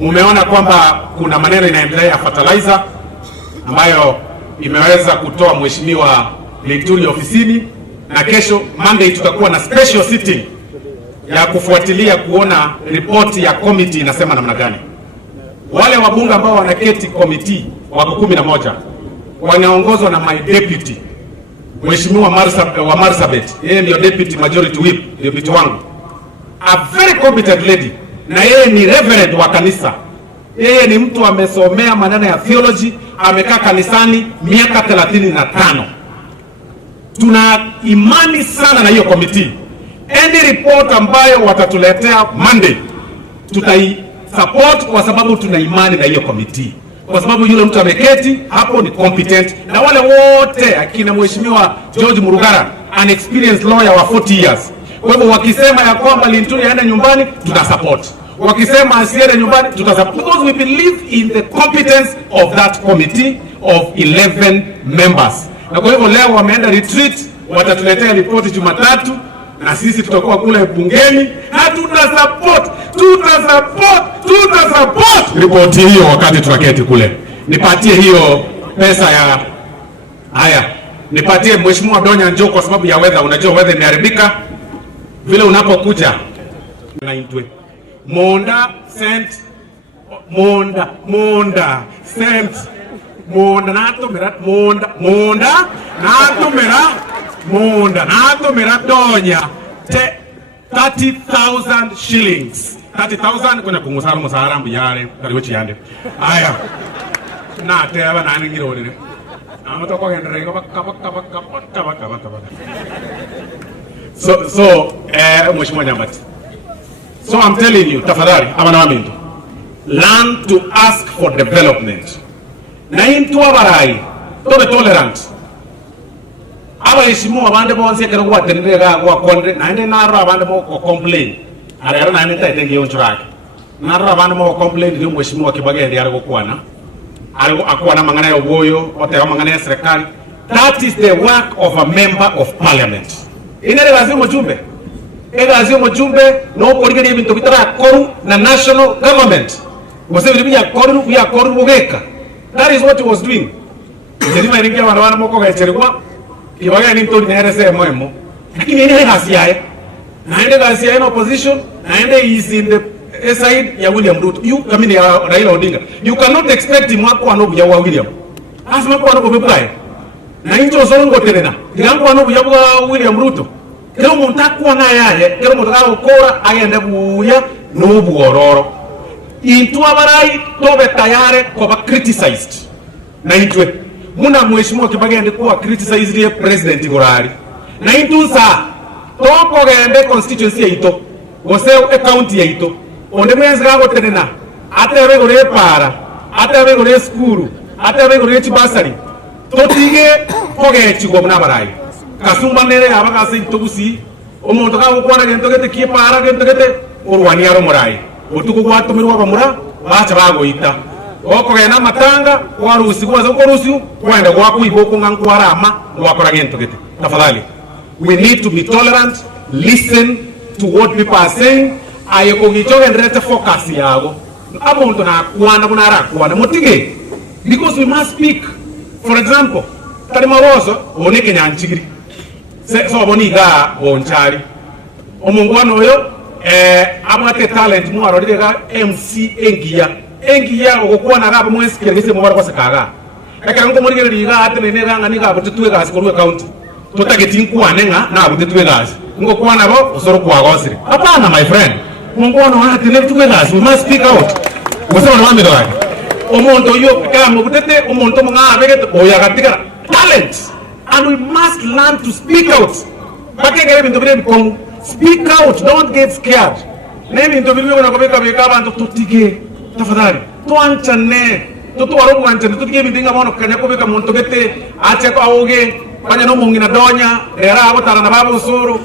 Umeona kwamba kuna maneno inaendelea ya fertilizer ambayo imeweza kutoa mheshimiwa Linturi ofisini, na kesho Monday tutakuwa na special sitting ya kufuatilia kuona ripoti ya committee inasema namna gani. Wale wabunge ambao wanaketi committee wako 11 wanaongozwa na my deputy Mheshimiwa Marsabit, yeye ndio deputy majority whip, deputy wangu, a very competent lady, na yeye ni reverend wa kanisa. Yeye ni mtu amesomea maneno ya theology, amekaa kanisani miaka 35. Tuna imani sana na hiyo committee. Any report ambayo watatuletea Monday tutai support, kwa sababu tuna imani na hiyo committee, kwa sababu yule mtu ameketi hapo ni competent, na wale wote akina Mheshimiwa George Murugara, an experienced lawyer wa 40 years. Kwa hivyo wakisema ya kwamba Linturi aende nyumbani, tuta support. Wakisema asiende nyumbani, tuta support, because we believe in the competence of that committee of 11 members. Na kwa hivyo leo wameenda retreat, watatuletea ripoti Jumatatu, na sisi tutakuwa kule bungeni na tutasupport ripoti hiyo wakati tunaketi kule. Nipatie hiyo pesa ya haya, nipatie Mheshimiwa Donya Njoo, kwa sababu ya weather. Unajua weather imeharibika vile. Unapokuja naitwe Monda sent Monda sent Monda nato mera Monda nato mera Donya 30,000 shillings. 30,000 kuna kungusara musara mbiyare kariwechi yande. Aya. Na te aba nani ngiro ni. Amato ko gendere ko kaba. So Mheshimiwa Nyambati. So I'm telling you, tafadhali abana wamindu, learn to ask for development. Na intu abarai tobe tolerant. Aba heshimiwa abande bonse kero gwatendega gwa kondre na ende naro abande mo ko complain. Ara na nita itenge yonchurake. Naro abande mo complain ndi Mheshimiwa Kibage ndi ariko kwana. Ariko akwana mangana ya ugoyo, ote mangana ya serikali. That is the work of a member of parliament. Inere lazima jumbe. Lazima jumbe no korigeri bintu bitara koru na national government. Wasebiri biya koru bugeka. That is what he was doing. Ndima iringia wana moko gacherwa. Kibage ni mtu niherese mwemo. Lakini ile hasi yae. Naende gasi ya opposition, naende is in the side ya William Ruto. You kamini ya Raila Odinga. You cannot expect him wako anobu ya William. Asma kwa anobu bibaye. Na injo zongo tenena. Yangu anobu ya William Ruto. Kero muntakuwa na yaye, kero mutaka ukora ayende buya nubu ororo. Intu abarai tobe tayare kwa criticized. Na intwe muna Mheshimiwa Kibage ndikuwa criticized ye president Gorari. Na intu sa toko gende constituency ya ito, gose county ya ito, onde mwenzi gago tenena, ate abe gore para, ate abe gore skuru, ate abe gore chibasari, totige koge chigo muna barai. Kasumba nere abakase itobusi, omuntu gago kwana gento gete kipara gento gete urwani aro murai. Otuko gwatu mirwa bamura, bacha bago ita. Oko gena matanga, kwa rusi kwa zoko rusi, kwenda kwa kuiboko ngankwara ama, wakora gento gete. Tafadhali. We need to be tolerant, listen to what people are saying. Ayeko gichoge ndrete focus yago. Amuntu na kuana kunara kuana motige. Because we must speak. For example, kali mawozo oneke nyanchigiri. So boniga bonchari. Omungwano oyo amate talent mu arodega MC engiya okukuana gabo mwesi kirese mu barwa sakaga. Eka ngo muri geriga atene ranga niga botuwe gas korwe county. Tutageti nkuanenga na butetwe gazi ngo kwana bo osoro kwa gosiri. Hapana my friend, mungu wana ati letwe gazi, we must speak out. Wasema na mamido wake omuntu yo kama butete omuntu mga begete oya gatikara talent, and we must learn to speak out. Bakenge bintu bire bikongo, speak out, don't get scared. Nemi ndo bilwe na kobeka beka bantu tutige tafadhali tuanchane tutuwarubu wanchane tutige bindinga mono kanya kobeka muntu gete ache kwa oge Panya no mungina Donya, era abotara na babu usuru.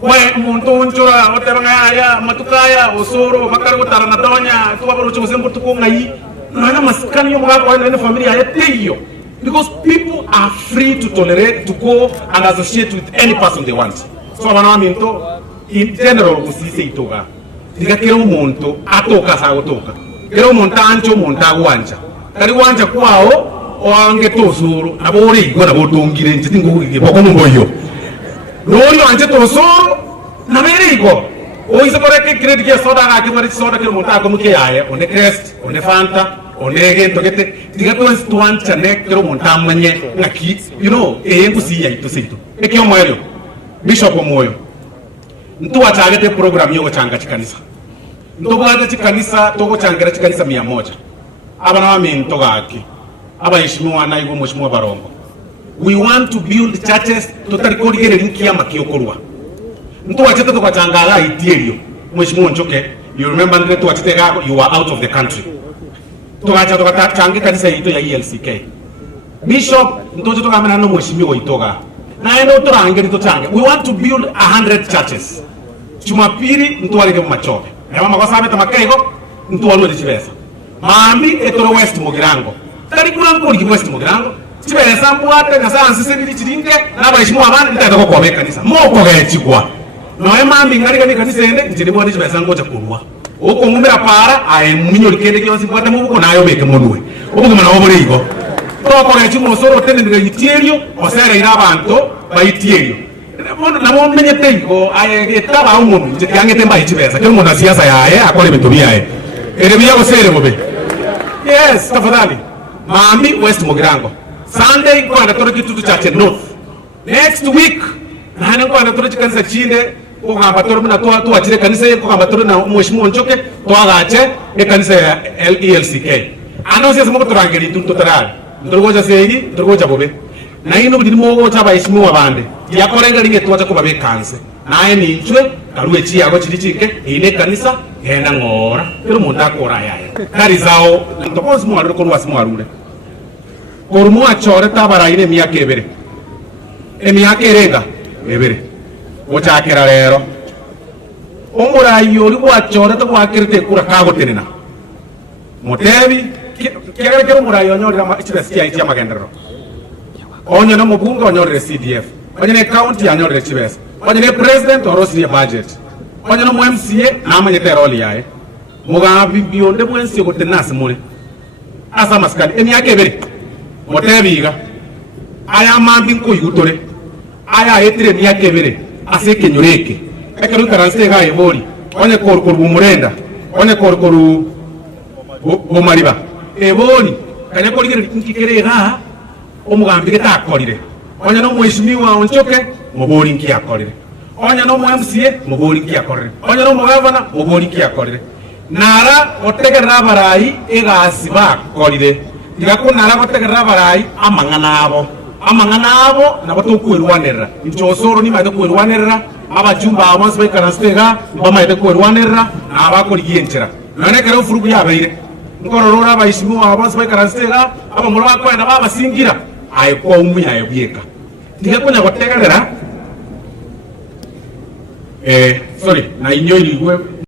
Kwe muntu unchura, otebanga ya matukaya usuru, makari botara na Donya, tuwa baruchu kusembu tukunga hii. Naona maskani yo mwako wa ina familia ya teyo. Because people are free to tolerate, to go and associate with any person they want. So wana minto, in general usise itoka. Tika kira umuntu atoka sa otoka. kero montancho montagwanja kari wanja kwao oange tosuru abore igona botongire njiti ngugi boko mumboyo nori wanje tosuru na mere igo oise koreke credit ke soda ga ke mari soda ke montago muke yae one crest one fanta one gento kete tiga to stuancha ne kero montamanye ngaki engu siya ito sito ekyo moyo bishop moyo ntu atagete program yo changa chikanisa ntu bwaga chikanisa toko changira chikanisa 100 abana wa minto gaki abayishimwa na igo mushimwa barongo. We want to build churches totarikorigerera nkiyama kiyokorwa ntu wachete to kwachangala itierio mushimwa nchoke. You remember ntu wachete gago you are out of the country tugacha tukatanga kanisa yito ya ELCK bishop ntu to kamena no mushimwa itoga na endo turangeri to change. We want to build 100 churches. Jumapili ntu walike mu machobe yama makosabe tamakego ntu walwe chibesa mambi etoro west mugirango tari kurango ndi west mugirango chibesa mbwate na sansi sebili chiringe nabayishimwa abandi ndata ko kobe kanisa moko gachikwa no mambi ngari kanisa ende ndiri bwani chibesa ngoja kurwa uko mumira para aye munyori kende kyonsi bwate mubuko nayo beke munwe ubuko mana obore igo toko gachimwo soro tende ngitierio osere ira abantu bayitierio namo menyete igo aye etaba umuntu nje kyangete mba ichibesa kyo umuntu asiasa yae akole bintu biyae ere biyago sere bobe. Yes, tafadhali mambi west mugirango Sunday kwa ndatoro kitutu chache north next week nane kwa ndatoro chikanisa chinde kwa mbatoro mna toa chire kanisa yeko kwa mbatoro na mheshimiwa Nchoke toa gache kanisa ya ELCK ano sasa mko turangeli tutarari ndogoja seyi ndogoja bobe na ino ndimo chaba ishimwa bande yakorenga linge tuacha kuba bekanse naye ninchwe karuwe chi yago chirichike ine kanisa hena ngora kero munda kora yaye kari zao ntokozi mwarure ko wasmwarure korumu achore tabara ine miyake ebere emiyake erenga ebere ochakera rero omurayo libo achore to kwakirite kura kago tenena motebi kero murayo nyorira chibesi ya magendero onye no mubunga onyorire CDF onye ne county anyorire chibesa onye ne president orosire budget onye no MCA na amanyete role yae mugabi bionde mwensi ko tenasi mure asa maskali eni yake ebere motebiga aya mambi ko yutore aya etire ni yake ebere ase kenyoreke ekero karanse ga ebori onye korkoru murenda onye korkoru bomariba ebori kanya korigere nkikerega omugambi getakorire onya no mheshimiwa Nchoke mubori nki akorire onya no MCA mubori nki akorire onya no mugavana mubori nki akorire nara otegerera barai egasiba akorire tigako nara otegerera barai amangana abo nabo tukwerwanera inchosoro ni maide kwerwanera abajumba abansi baikarastega bamaide kwerwanera abakoriyenchera none kare ufurugu yabaire nkororora abayishimiwa abansi baikarastega abamura bakwenda babasingira ayekwa umuya ayebuyeka tigakuna gotegerera sorry na inyo iligwe